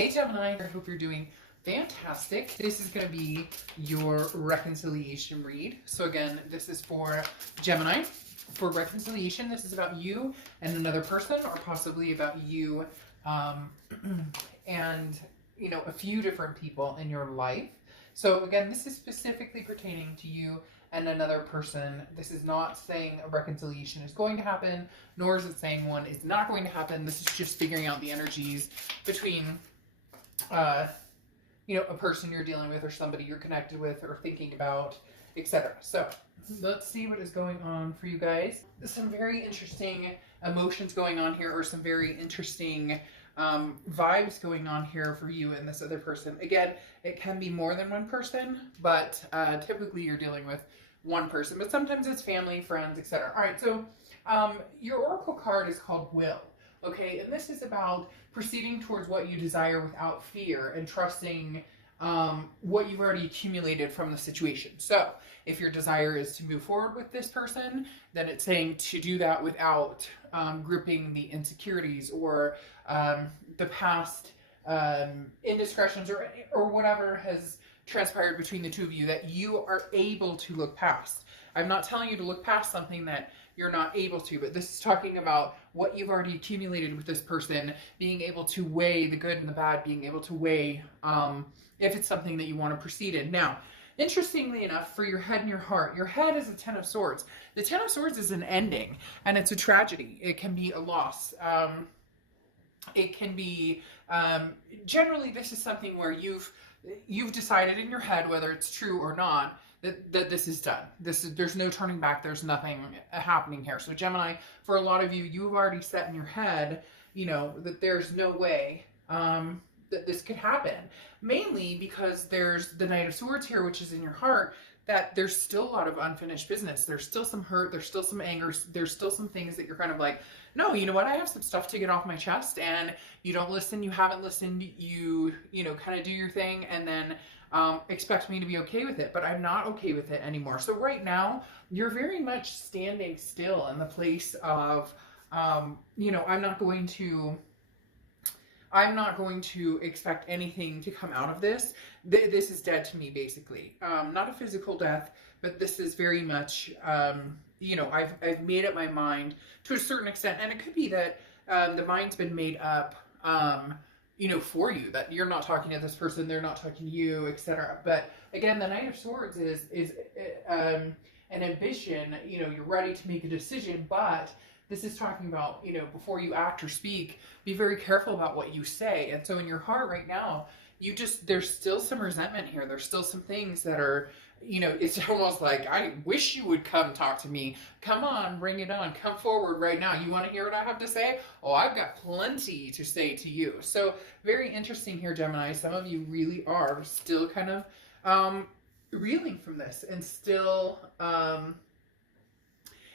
Hey Gemini, I hope you're doing fantastic. This is going to be your reconciliation read. So again, this is for Gemini. For reconciliation, this is about you and another person, or possibly about you and, you know, a few different people in your life. So again, this is specifically pertaining to you and another person. This is not saying a reconciliation is going to happen, nor is it saying one is not going to happen. This is just figuring out the energies between, you know, a person you're dealing with or somebody you're connected with or thinking about, etc. So let's see what is going on for you guys. Some very interesting emotions going on here, or some very interesting vibes going on here for you and this other person. Again, it can be more than one person, but typically you're dealing with one person, but sometimes it's family, friends, etc. All right, so your oracle card is called Will. Okay, and this is about proceeding towards what you desire without fear and trusting what you've already accumulated from the situation. So if your desire is to move forward with this person, then it's saying to do that without gripping the insecurities or the past indiscretions or whatever has transpired between the two of you that you are able to look past. I'm not telling you to look past something that you're not able to, but this is talking about what you've already accumulated with this person, being able to weigh the good and the bad, being able to weigh if it's something that you want to proceed in. Now, interestingly enough, for your head and your heart, your head is a Ten of Swords. The Ten of Swords is an ending, and it's a tragedy. It can be a loss. It can be, generally this is something where you've decided in your head, whether it's true or not, that this is done. There's no turning back. There's nothing happening here. So Gemini, for a lot of you, you've already set in your head, you know, that there's no way that this could happen. Mainly because there's the Knight of Swords here, which is in your heart, that there's still a lot of unfinished business. There's still some hurt. There's still some anger. There's still some things that you're kind of like, no, you know what? I have some stuff to get off my chest, and you don't listen. You haven't listened. You know, kind of do your thing, and then expect me to be okay with it, but I'm not okay with it anymore. So right now, you're very much standing still in the place of, you know, I'm not going to expect anything to come out of this. This is dead to me, basically. Not a physical death, but this is very much, you know, I've made up my mind to a certain extent, and it could be that the mind's been made up, you know, for you, that you're not talking to this person, they're not talking to you, etc. But again, the Knight of Swords is an ambition. You know, you're ready to make a decision, but this is talking about, you know, before you act or speak, be very careful about what you say. And so in your heart right now, there's still some resentment here. There's still some things that are, you know, it's almost like, I wish you would come talk to me. Come on, bring it on. Come forward right now. You want to hear what I have to say? Oh, I've got plenty to say to you. So very interesting here, Gemini. Some of you really are still kind of reeling from this, and still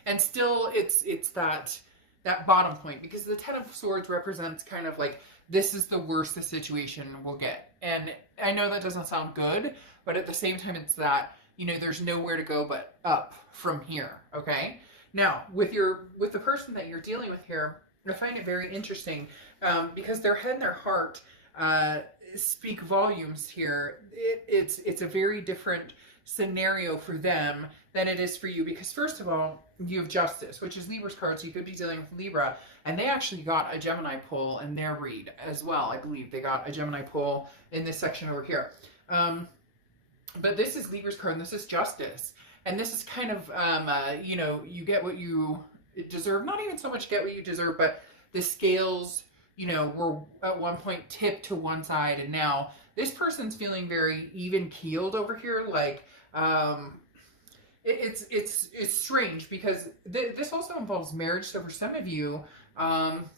it's that bottom point, because the Ten of Swords represents kind of like, this is the worst the situation will get. And I know that doesn't sound good, but at the same time, it's that, you know, there's nowhere to go but up from here. Okay. Now with the person that you're dealing with here, I find it very interesting, because their head and their heart, speak volumes here. It's a very different scenario for them than it is for you, because first of all, you have Justice, which is Libra's card, so you could be dealing with Libra, and they actually got a Gemini pull in their read as well. I believe they got a Gemini pull in this section over here. But this is Libra's card, and this is Justice, and this is kind of, you know, you get what you deserve. Not even so much get what you deserve, but the scales, you know, were at one point tipped to one side, and now this person's feeling very even keeled over here. Like, it's strange, because this also involves marriage. So for some of you,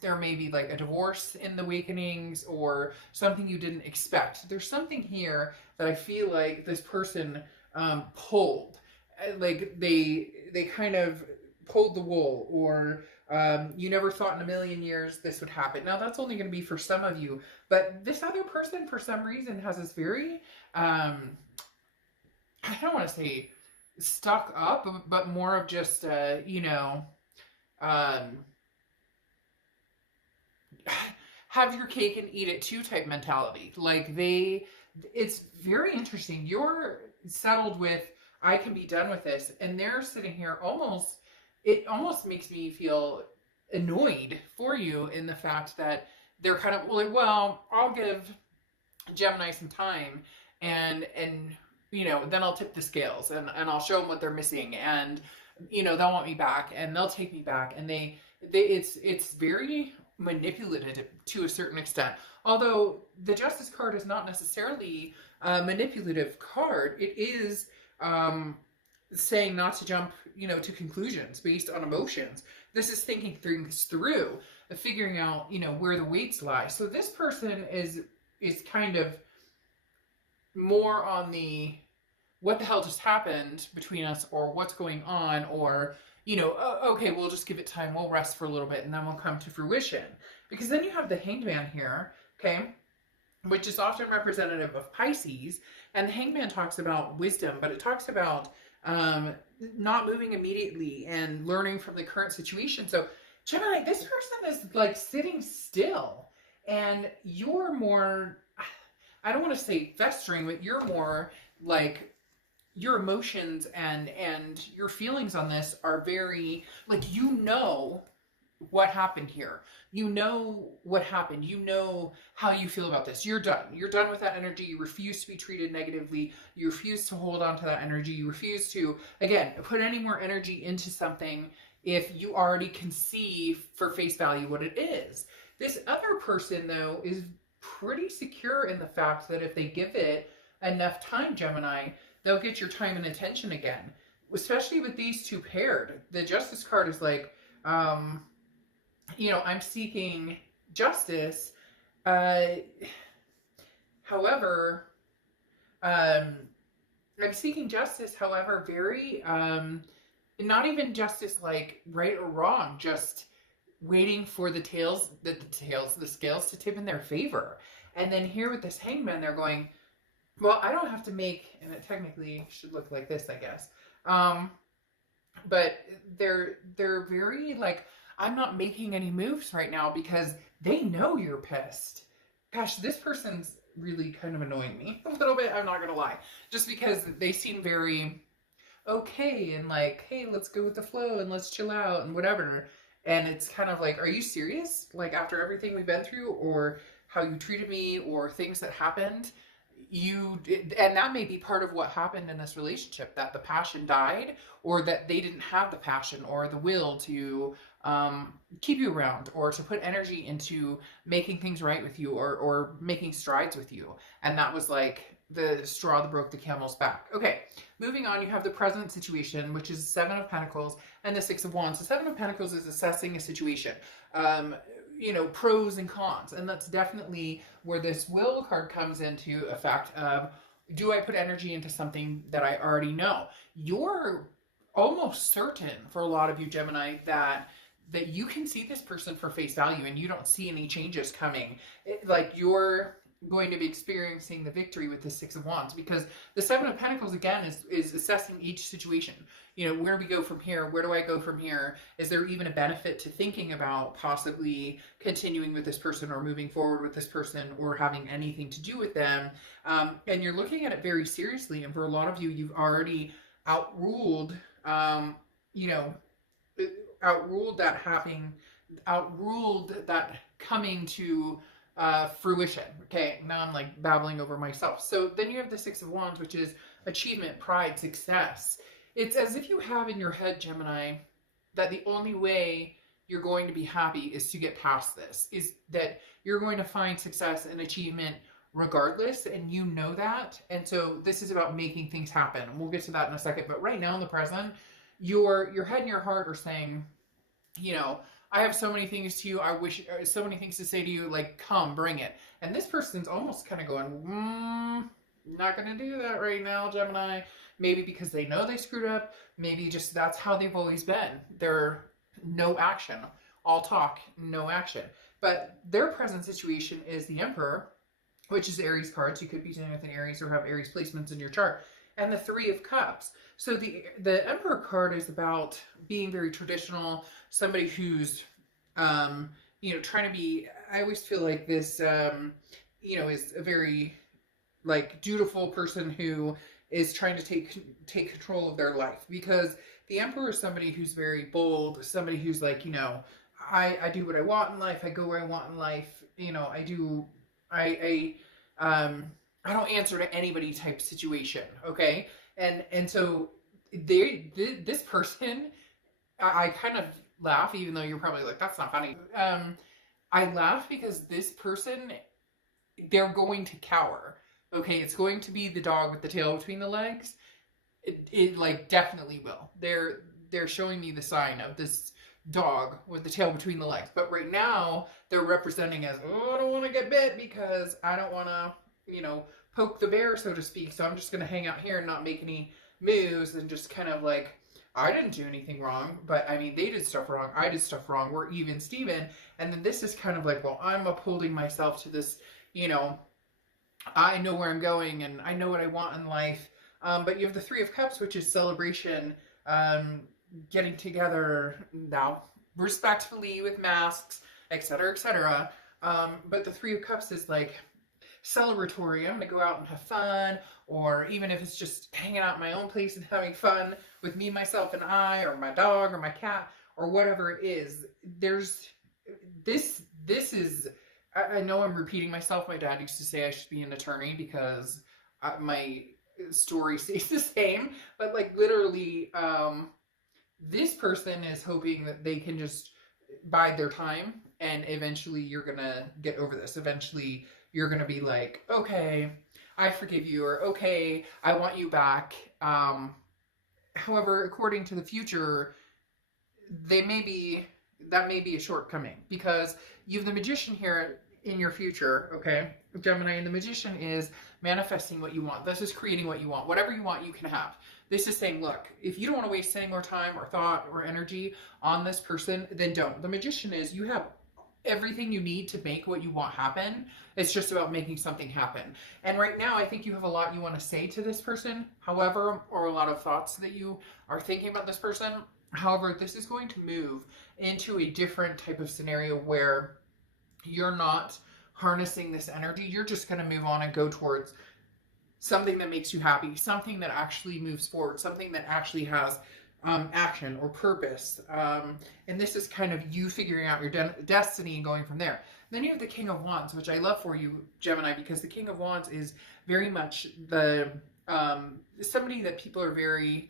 there may be like a divorce in the awakenings, or something you didn't expect. There's something here that I feel like this person pulled, like they kind of pulled the wool, or you never thought in a million years this would happen. Now that's only going to be for some of you, but this other person for some reason has this very, I don't want to say stuck up, but more of just, you know, have your cake and eat it too type mentality. Like it's very interesting. You're settled with, I can be done with this. And they're sitting here it almost makes me feel annoyed for you in the fact that they're kind of like, well, I'll give Gemini some time and then I'll tip the scales and I'll show them what they're missing, and they'll want me back and they'll take me back, and it's very manipulative to a certain extent. Although the Justice card is not necessarily a manipulative card, it is saying not to jump to conclusions based on emotions. This is thinking things through, figuring out where the weights lie. So this person is kind of more on the what the hell just happened between us, or what's going on, or okay, we'll just give it time, we'll rest for a little bit and then we'll come to fruition. Because then you have the Hanged Man here, okay, which is often representative of Pisces, and the Hanged Man talks about wisdom, but it talks about not moving immediately and learning from the current situation. So Gemini, this person is like sitting still, and you're more, I don't want to say festering, but you're more like your emotions and your feelings on this are very, like, what happened here. What happened. How you feel about this. You're done. You're done with that energy. You refuse to be treated negatively. You refuse to hold on to that energy. You refuse to, again, put any more energy into something if you already can see for face value what it is. This other person, though, is pretty secure in the fact that if they give it enough time, Gemini, they'll get your time and attention again. Especially with these two paired. The Justice card is like, I'm seeking justice. However, I'm seeking justice, however, very, not even justice like right or wrong, just waiting for the scales to tip in their favor. And then here with this Hangman, they're going, well, I don't have to make, and it technically should look like this, I guess. But they're very like, I'm not making any moves right now because they know you're pissed. Gosh, this person's really kind of annoying me a little bit, I'm not gonna lie. Just because they seem very okay and like, hey, let's go with the flow and let's chill out and whatever. And it's kind of like, are you serious? Like, after everything we've been through, or how you treated me, or things that happened, and that may be part of what happened in this relationship, that the passion died, or that they didn't have the passion or the will to keep you around, or to put energy into making things right with you, or making strides with you. And that was like the straw that broke the camel's back. Okay, moving on, you have the present situation, which is 7 of Pentacles and the 6 of Wands. The 7 of Pentacles is assessing a situation, pros and cons. And that's definitely where this will card comes into effect of, do I put energy into something that I already know? You're almost certain, for a lot of you, Gemini, that you can see this person for face value and you don't see any changes coming. Like, you're going to be experiencing the victory with the 6 of Wands, because the 7 of Pentacles, again, is assessing each situation. Where do we go from here? Where do I go from here? Is there even a benefit to thinking about possibly continuing with this person, or moving forward with this person, or having anything to do with them? And you're looking at it very seriously. And for a lot of you, you've already outruled that coming to fruition. Okay, now I'm like babbling over myself. So then you have the 6 of Wands, which is achievement, pride, success. It's as if you have in your head, Gemini, that the only way you're going to be happy is to get past this, is that you're going to find success and achievement regardless, and you know that. And so this is about making things happen, and we'll get to that in a second. But right now in the present, your head and your heart are saying, I have so many things to you. I wish so many things to say to you. Like, come, bring it. And this person's almost kind of going, not going to do that right now, Gemini. Maybe because they know they screwed up. Maybe just that's how they've always been. They're no action, all talk, no action. But their present situation is the Emperor, which is Aries cards. You could be dealing with an Aries or have Aries placements in your chart. And the 3 of Cups. So the Emperor card is about being very traditional, somebody who's, trying to be I always feel like this, you know, is a very like dutiful person who is trying to take control of their life, because the Emperor is somebody who's very bold, somebody who's like, you know, I do what I want in life, I go where I want in life, you know, I don't answer to anybody type situation, okay? And so this person, I kind of laugh, even though you're probably like, that's not funny. I laugh because this person, they're going to cower. Okay, it's going to be the dog with the tail between the legs. It like definitely will. They're showing me the sign of this dog with the tail between the legs. But right now, they're representing as, oh, I don't want to get bit because I don't want to, you know, poke the bear, so to speak. So I'm just going to hang out here and not make any moves and just kind of like, I didn't do anything wrong, but I mean, they did stuff wrong. I did stuff wrong. We're even Steven. And then this is kind of like, well, I'm upholding myself to this, you know, I know where I'm going and I know what I want in life. But you have the Three of Cups, which is celebration, getting together now respectfully with masks, etc., etc. But the Three of Cups is like celebratory. I'm going to go out and have fun, or even if it's just hanging out in my own place and having fun with me, myself, and I, or my dog, or my cat, or whatever it is. There's this is, I know I'm repeating myself. My dad used to say I should be an attorney because my story stays the same, but like literally, this person is hoping that they can just bide their time, and eventually you're gonna get over this. Eventually you're gonna be like, okay, I forgive you, or okay, I want you back. However, according to the future, that may be a shortcoming, because you have the Magician here in your future, okay, Gemini, and the Magician is manifesting what you want. This is creating what you want. Whatever you want, you can have. This is saying, look, if you don't want to waste any more time or thought or energy on this person, then don't. The Magician is, you have everything you need to make what you want happen. It's just about making something happen. And right now, I think you have a lot you want to say to this person, however, or a lot of thoughts that you are thinking about this person. However, this is going to move into a different type of scenario where you're not harnessing this energy. You're just going to move on and go towards something that makes you happy, something that actually moves forward, something that actually has action or purpose. And this is kind of you figuring out your destiny and going from there. Then you have the King of Wands, which I love for you, Gemini, because the King of Wands is very much the somebody that people are very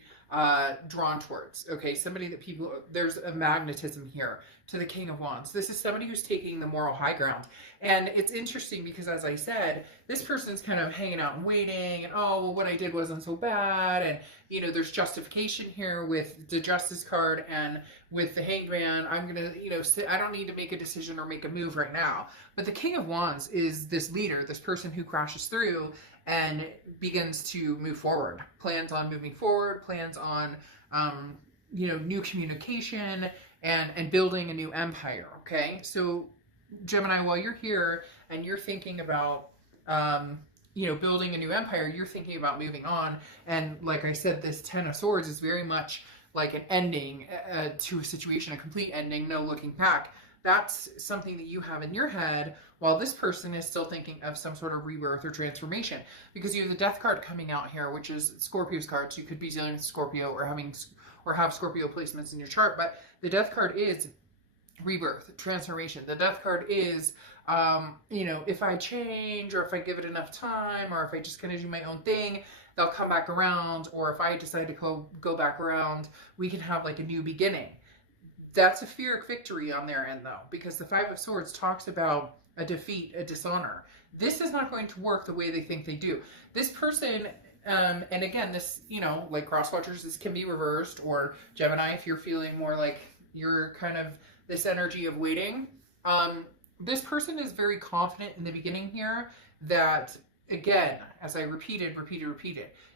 drawn towards. Okay, somebody that people, there's a magnetism here to the King of Wands. This is somebody who's taking the moral high ground. And it's interesting because, as I said, this person's kind of hanging out and waiting, and oh, well, what I did wasn't so bad, and you know, there's justification here with the Justice card and with the Hanged Man. I'm gonna, you know, I don't need to make a decision or make a move right now. But the King of Wands is this leader, this person who crashes through and begins to move forward, plans on moving forward, plans on, you know, new communication and building a new empire. Okay, so Gemini, while you're here and you're thinking about, you know, building a new empire, you're thinking about moving on. And like I said, this Ten of Swords is very much like an ending to a situation, a complete ending, no looking back. That's something that you have in your head, while this person is still thinking of some sort of rebirth or transformation. Because you have the Death card coming out here, which is Scorpio's card. So you could be dealing with Scorpio or have Scorpio placements in your chart. But the Death card is rebirth, transformation. The Death card is, you know, if I change, or if I give it enough time, or if I just kind of do my own thing, they'll come back around. Or if I decide to go back around, we can have like a new beginning. That's a Pyrrhic victory on their end, though, because the Five of Swords talks about a defeat, a dishonor. This is not going to work the way they think they do. This person, and again, this, you know, like cross watchers, this can be reversed, or Gemini, if you're feeling more like you're kind of this energy of waiting. This person is very confident in the beginning here that, again, as I repeated,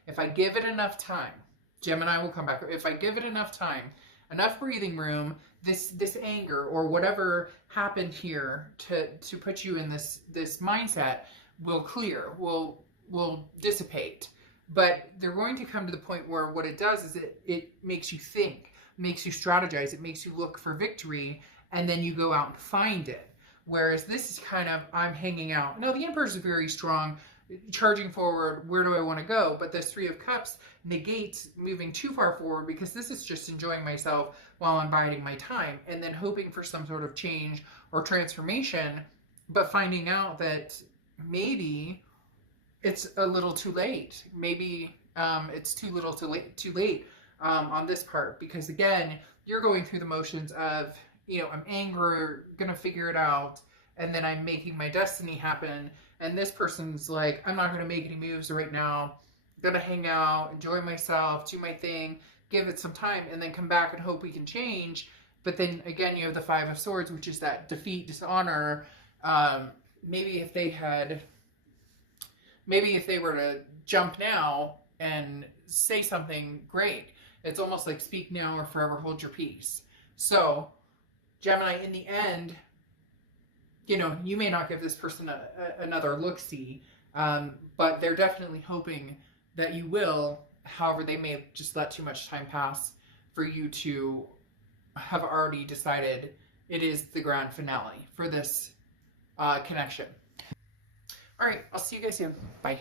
if I give it enough time, Gemini will come back. If I give it enough time, enough breathing room, this anger or whatever happened here to put you in this mindset will clear, will dissipate. But they're going to come to the point where what it does is it makes you think, makes you strategize, it makes you look for victory, and then you go out and find it. Whereas this is kind of, I'm hanging out. Now, the Emperor is very strong, charging forward, where do I want to go? But this Three of Cups negates moving too far forward, because this is just enjoying myself while I'm biding my time, and then hoping for some sort of change or transformation, but finding out that maybe it's a little too late. Maybe it's too little too late on this part, because again, you're going through the motions of, you know, I'm angry, gonna figure it out, and then I'm making my destiny happen. And this person's like, I'm not gonna make any moves right now. I'm gonna hang out, enjoy myself, do my thing, give it some time, and then come back and hope we can change. But then again, you have the Five of Swords, which is that defeat, dishonor. Maybe if they were to jump now and say something great, it's almost like speak now or forever hold your peace. So Gemini, in the end, you know, you may not give this person another look-see, but they're definitely hoping that you will. However, they may just let too much time pass for you to have already decided it is the grand finale for this connection. All right, I'll see you guys soon. Bye.